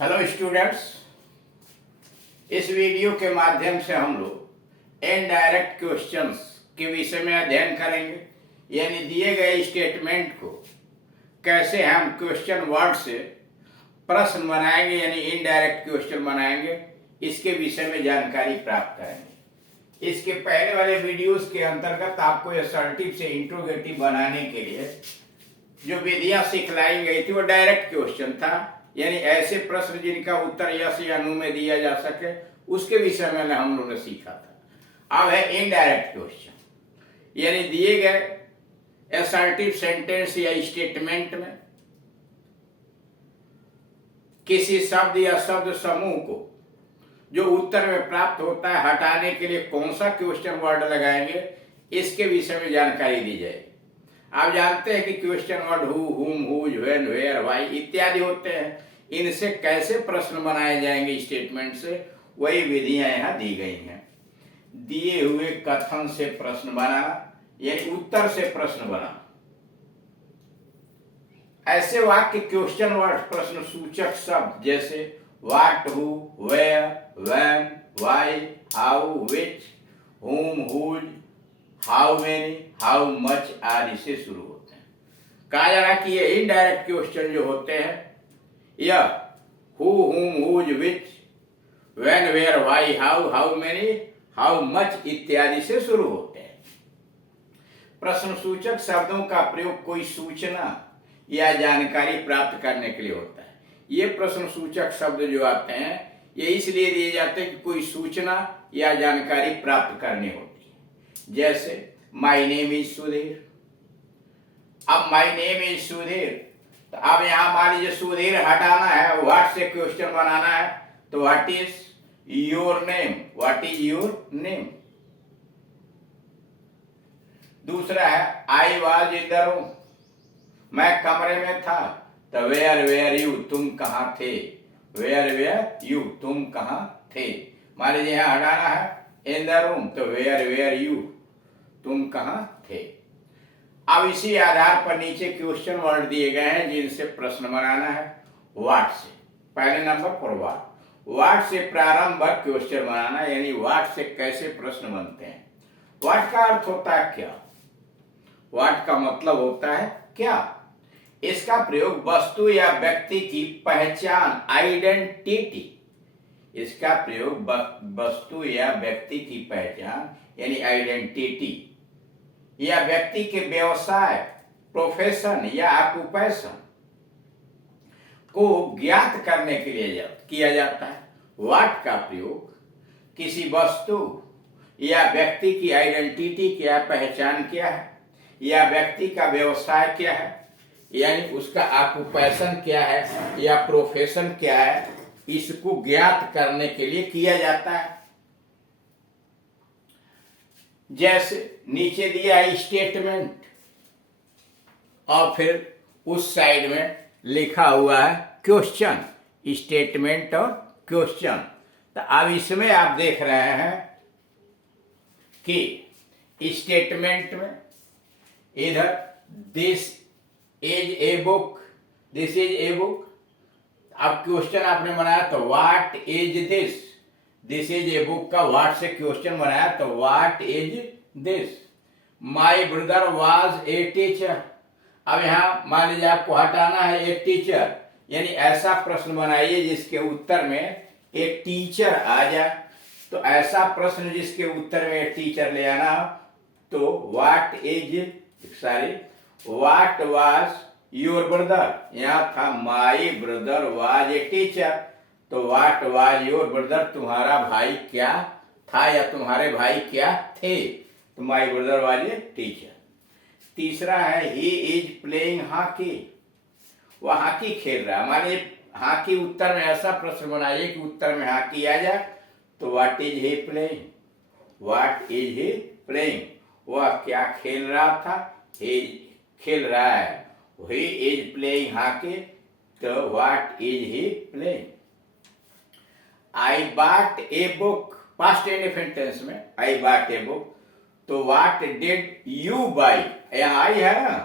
Hello students, इस video के माध्यम से हम लोग इनडायरेक्ट क्वेश्चंस के विषय में अध्ययन करेंगे। यानी दिए गए स्टेटमेंट को कैसे हम क्वेश्चन वर्ड से प्रश्न बनाएंगे, यानी इनडायरेक्ट क्वेश्चन बनाएंगे, इसके विषय में जानकारी प्राप्त करेंगे। इसके पहले वाले वीडियोस के अंतर्गत आपको असर्टिव से इंट्रोगेटिव बनाने के लिए जो विधियां सिखलाई गई थी वो डायरेक्ट क्वेश्चन था, यानी ऐसे प्रश्न जिनका उत्तर यस या नो में दिया जा सके, उसके विषय में हम लोगों ने सीखा था। अब है इनडायरेक्ट क्वेश्चन, यानी दिए गए असर्टिव सेंटेंस या स्टेटमेंट में किसी शब्द या शब्द समूह को जो उत्तर में प्राप्त होता है हटाने के लिए कौन सा क्वेश्चन वर्ड लगाएंगे, इसके विषय में जानकारी दी जाएगी। आप जानते हैं कि question word who, whom, whose, when, where, why इत्यादि होते हैं। इनसे कैसे प्रश्न बनाए जाएंगे स्टेटमेंट से, वही विधियां यहाँ दी गई हैं। दिए हुए कथन से प्रश्न बनाना, यानी उत्तर से प्रश्न बनाना। ऐसे वाक्य क्वेश्चन वर्ड प्रश्न सूचक शब्द जैसे what, who, where, when, why, how, which, whom, whose, how many, how much आदि से शुरू होते हैं। कहा जा रहा है कि ये इनडायरेक्ट क्वेश्चन जो होते हैं यह who, whom, whose, which, when, where, why, how, how many, how much इत्यादि से शुरू होते हैं। प्रश्न सूचक शब्दों का प्रयोग कोई सूचना या जानकारी प्राप्त करने के लिए होता है। ये प्रश्न सूचक शब्द जो आते हैं ये इसलिए दिए जाते हैं कि कोई सूचना या जानकारी प्राप्त करनी होती है। जैसे माई नेम इज सुधीर। अब माई नेम इज सुधीर, तो अब यहां मान लीजिए सुधीर हटाना है, व्हाट से क्वेश्चन बनाना है, तो what is your name, what is your name. दूसरा है I was in the room, मैं कमरे में था, तो वेयर वेयर यू, तुम कहां थे, वेयर वेयर यू, तुम कहां थे। मान लीजिए यहां हटाना है इन द रूम, तो वेयर वेयर यू, तुम कहां थे। अब इसी आधार पर नीचे क्वेश्चन वर्ड दिए गए हैं जिनसे प्रश्न बनाना है। व्हाट से, पहले नंबर पर व्हाट से प्रारंभ क्वेश्चन बनाना, यानी व्हाट से कैसे प्रश्न बनते हैं। व्हाट का अर्थ होता है क्या, व्हाट का मतलब होता है क्या। इसका प्रयोग वस्तु या व्यक्ति की पहचान, आइडेंटिटी, इसका प्रयोग वस्तु या व्यक्ति की पहचान यानी आइडेंटिटी या व्यक्ति के व्यवसाय, प्रोफेशन या ऑक्यूपेशन को ज्ञात करने के लिए किया जाता है। व्हाट का प्रयोग किसी वस्तु या व्यक्ति की आइडेंटिटी क्या, पहचान क्या है, या व्यक्ति का व्यवसाय क्या है, यानी उसका ऑक्यूपेशन क्या है या प्रोफेशन क्या है, इसको ज्ञात करने के लिए किया जाता है। जैसे नीचे दिया है स्टेटमेंट और फिर उस साइड में लिखा हुआ है क्वेश्चन, स्टेटमेंट और क्वेश्चन। तो अब इसमें आप देख रहे हैं कि स्टेटमेंट में इधर this is a book, this is a book. अब क्वेश्चन आपने बनाया तो what is this, this is a book का व्हाट से क्वेश्चन बनाया तो what is this. My brother was a teacher. अब यहां मान लीजिए आपको हटाना है एक टीचर, यानी ऐसा प्रश्न बनाइए जिसके उत्तर में एक टीचर आ जाए। तो ऐसा प्रश्न जिसके उत्तर में एक टीचर ले आना, तो व्हाट वाज योर ब्रदर, यहां था my brother was a teacher, तो व्हाट वाज योर ब्रदर, तुम्हारा भाई क्या था या तुम्हारे भाई क्या थे, तो my brother was a teacher. तीसरा है ही इज प्लेइंग हॉकी, वह हॉकी खेल रहा है। मानिए हॉकी उत्तर में ऐसा प्रश्न बनाइए कि उत्तर में हॉकी आ जाए, तो what is he playing, what is he playing, वह क्या खेल रहा था, ही खेल रहा है, ही इज प्लेइंग हॉकी, तो what is he playing. I bought a book, past indefinite tense में आई बॉट ए बुक, तो व्हाट डिड यू बाई, यहाँ आई है ना,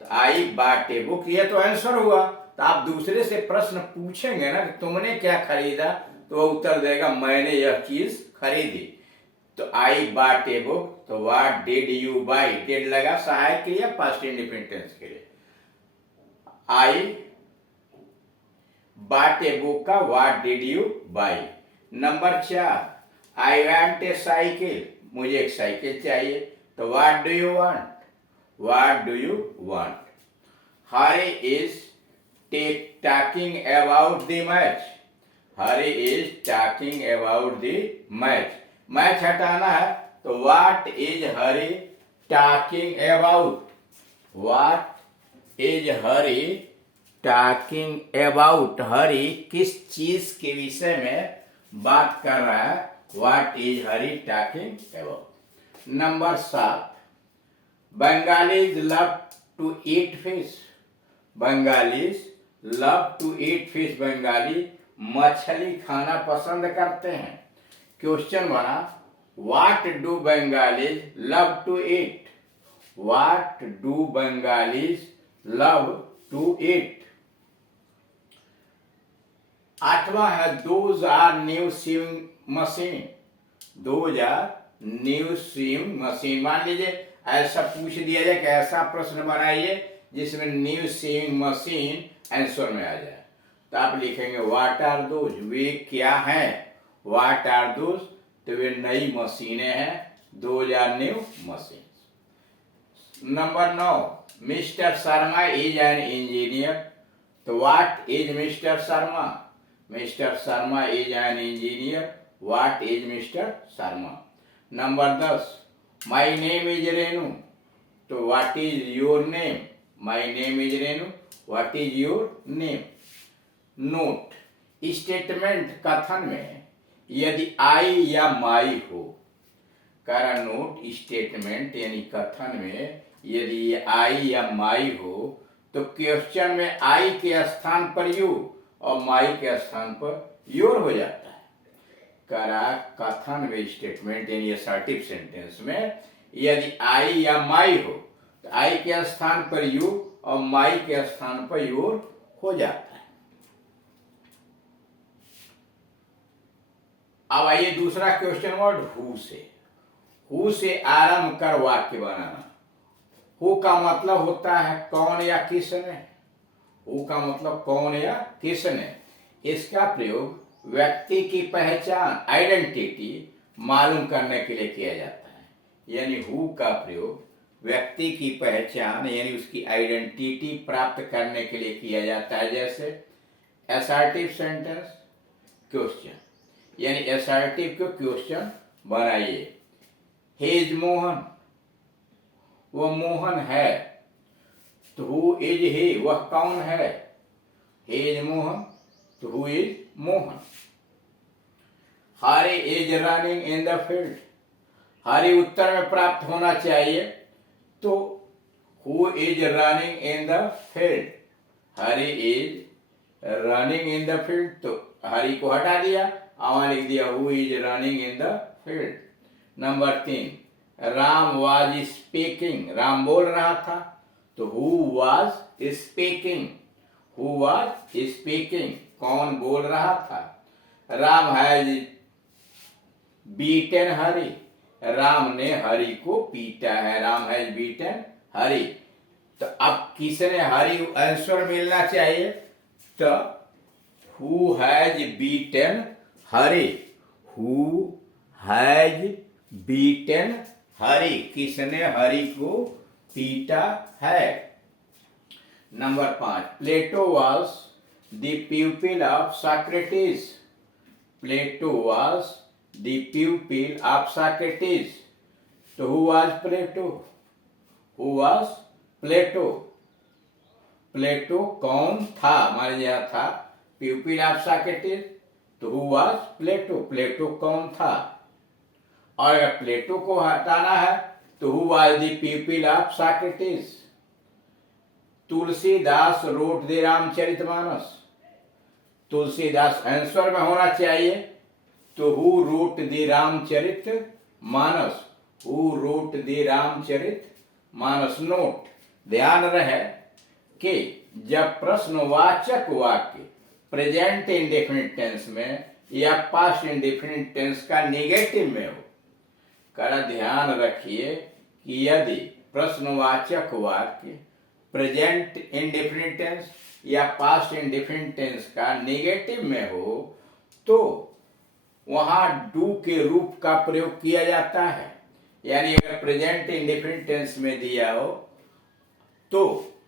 तो आई बॉट ए बुक, ये तो आंसर हुआ, तो आप दूसरे से प्रश्न पूछेंगे ना कि तुमने क्या खरीदा, तो वो उत्तर देगा मैंने यह चीज खरीदी। तो आई बॉट ए बुक, तो what did you buy, did लगा सहायक क्रिया पास्ट इंडिफिनिट टेंस के लिए। आई बॉट ए बुक का what did you buy. Number 4, I want a cycle, मुझे एक साइकिल चाहिए, तो what do you want, what do you want. Hari is talking about the match, Hari is talking about the match. Match हटाना है तो what is Hari talking about, what is Hari talking about, Hari किस चीज के विषय में बात कर रहा है, what is Hari talking about. Number 7, Bengalis love to eat fish, Bengalis love to eat fish, Bengali मछली खाना पसंद करते हैं। क्वेश्चन बना what do Bengalis love to eat, what do Bengalis love to eat. 8वां है those are new sewing machine, those are new sewing machine. मान लीजिए ऐसा पूछ दिया जाए कि ऐसा प्रश्न बनाइए जिसमें न्यू सीविंग मशीन आंसर में आ जाए, तो आप लिखेंगे व्हाट आर दोज, वे क्या हैं, व्हाट आर दोज, तो वे नई मशीनें हैं, those are new machine. Number 9, mister Sharma is an engineer, तो what is mister Sharma, mister Sharma is an engineer, what is mister Sharma. Number 10, my name is Renu, तो what is your name, my name is Renu, what is your name. Note, statement कथन में यदि आई या माई हो, कारण note statement यानी कथन में यदि आई या माई हो तो क्वेश्चन में आई के स्थान पर यू और माई के स्थान पर योर हो जाता है। करा कथन में स्टेटमेंट यानी असर्टिव सेंटेंस में यदि आई या माई हो तो आई के स्थान पर यू और माई के स्थान पर योर हो जाता है। अब आइए दूसरा क्वेश्चन वर्ड हु से, हु से आरंभ कर वाक्य बनाना। हु का मतलब होता है कौन या किसने, हु का मतलब कौन या किसने। इसका प्रयोग व्यक्ति की पहचान आइडेंटिटी मालूम करने के लिए किया जाता है, यानी हु का प्रयोग व्यक्ति की पहचान यानी उसकी आइडेंटिटी प्राप्त करने के लिए किया जाता है। जैसे असर्टिव सेंटेंस क्वेश्चन, यानी असर्टिव को क्वेश्चन बनाइए। ही इज मोहन, वह मोहन है, तो हु इज ही, वह कौन है, ही इज मोहन, तो who is Mohan. Hari is running in the field, Hari उत्तर में प्राप्त होना चाहिए, तो who is running in the field, Hari is running in the field, तो हरी को हटा दिया, आवा लिख दिया who is running in the field. Number 3, Ram was speaking, Ram बोल रहा था, तो who was speaking, who was speaking, कौन बोल रहा था। राम हैज बीटन हरी, राम ने हरी को पीटा है, राम हैज बीटन हरी। तो अब किसने हरी आंसर मिलना चाहिए, तो who has beaten Hari, who has beaten Hari, किसने हरी को पीटा है। Number 5, Plato was the pupil of Socrates, Plato was the pupil of Socrates, तो who was Plato, who was Plato, Plato कौन था, मान लिया था प्यूपिल ऑफ सॉक्रेटिस, तो हु वाज प्लेटो, प्लेटो कौन था। और अगर प्लेटो को हटाना है तो who was the pupil of Socrates. Tulsidas wrote the Ramcharitmanas, Tulsidas answer में होना चाहिए, तो who wrote the Ramcharit Manas, who wrote the Ramcharit Manas. Note, ध्यान रहे कि जब प्रश्नवाचक वाक्य प्रेजेंट इंडेफिनिट टेंस में या पास्ट इंडेफिनिट टेंस का निगेटिव में हो। करा ध्यान रखिए कि यदि प्रश्नवाचक वाक्य प्रेजेंट इंडेफिनिट टेंस या पास्ट इंडेफिनिट टेंस का निगेटिव में हो तो वहां डू के रूप का प्रयोग किया जाता है। यानी अगर प्रेजेंट इंडेफिनिट टेंस में दिया हो तो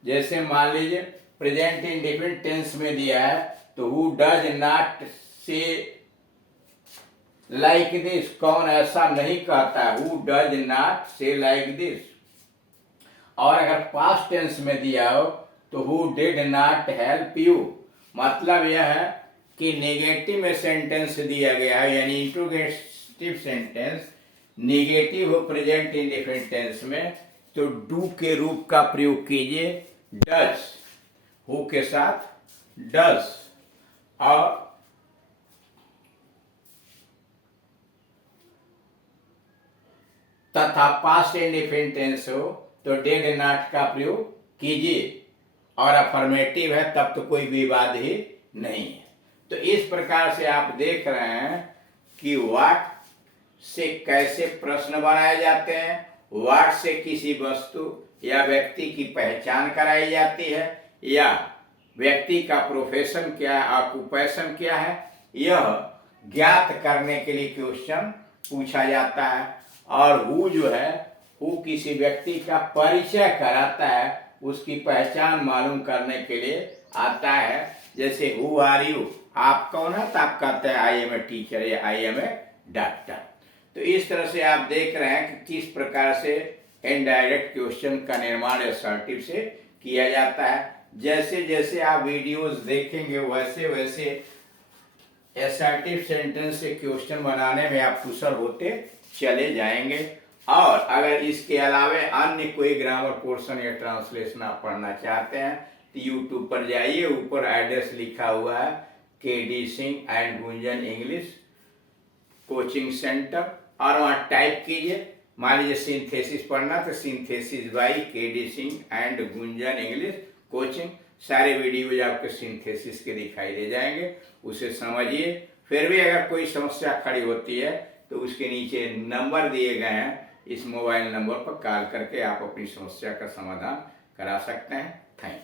जैसे मान लीजिए प्रेजेंट इंडेफिनिट टेंस में दिया है तो हु डज नॉट से लाइक दिस, कौन ऐसा नहीं कहता, हु डज नॉट से लाइक दिस। और अगर पास्ट टेंस में दिया हो तो who did not help you. मतलब यह है कि नेगेटिव में सेंटेंस दिया गया है, यानी इंट्रोगेटिव सेंटेंस नेगेटिव हो प्रेजेंट इंडेफिनिट टेंस में तो डू के रूप का प्रयोग कीजिए डज, हु के साथ डज। और तथा पास्ट इंडेफिनिट टेंस हो तो डिड नॉट का प्रयोग कीजिए। और अफर्मेटिव है तब तो कोई विवाद ही नहीं है। तो इस प्रकार से आप देख रहे हैं कि व्हाट से कैसे प्रश्न बनाए जाते हैं, व्हाट से किसी वस्तु या व्यक्ति की पहचान कराई जाती है, या व्यक्ति का प्रोफेशन क्या है, ऑक्यूपेशन क्या है, यह ज्ञात करने के लिए क्वेश्चन पूछा जाता है। और हु जो है हु किसी व्यक्ति का परिचय कराता है, उसकी पहचान मालूम करने के लिए आता है। जैसे हु आर यू, आप कौन है, तो आप कहते हैं आई एम ए टीचर या आई एम ए डॉक्टर। तो इस तरह से आप देख रहे हैं कि किस प्रकार से इनडायरेक्ट क्वेश्चन का निर्माण असर्टिव से किया जाता है। जैसे जैसे आप वीडियोस देखेंगे वैसे वैसे असर्टिव सेंटेंस से क्वेश्चन बनाने में आप कुशल होते चले जाएंगे। और अगर इसके अलावे अन्य कोई ग्रामर पोर्शन या ट्रांसलेशन आप पढ़ना चाहते हैं तो यूट्यूब पर जाइए, ऊपर एड्रेस लिखा हुआ है KD Singh and Gunjan English coaching centre, और वहां टाइप कीजिए। मान लीजिए सिंथेसिस पढ़ना तो synthesis by KD Singh and Gunjan English coaching, सारे वीडियोज आपके सिंथेसिस के दिखाई दे जाएंगे, उसे समझिए। फिर भी अगर कोई समस्या खड़ी होती है तो उसके नीचे नंबर दिए गए हैं, इस मोबाइल नंबर पर कॉल करके आप अपनी समस्या का समाधान करा सकते हैं। Thank you.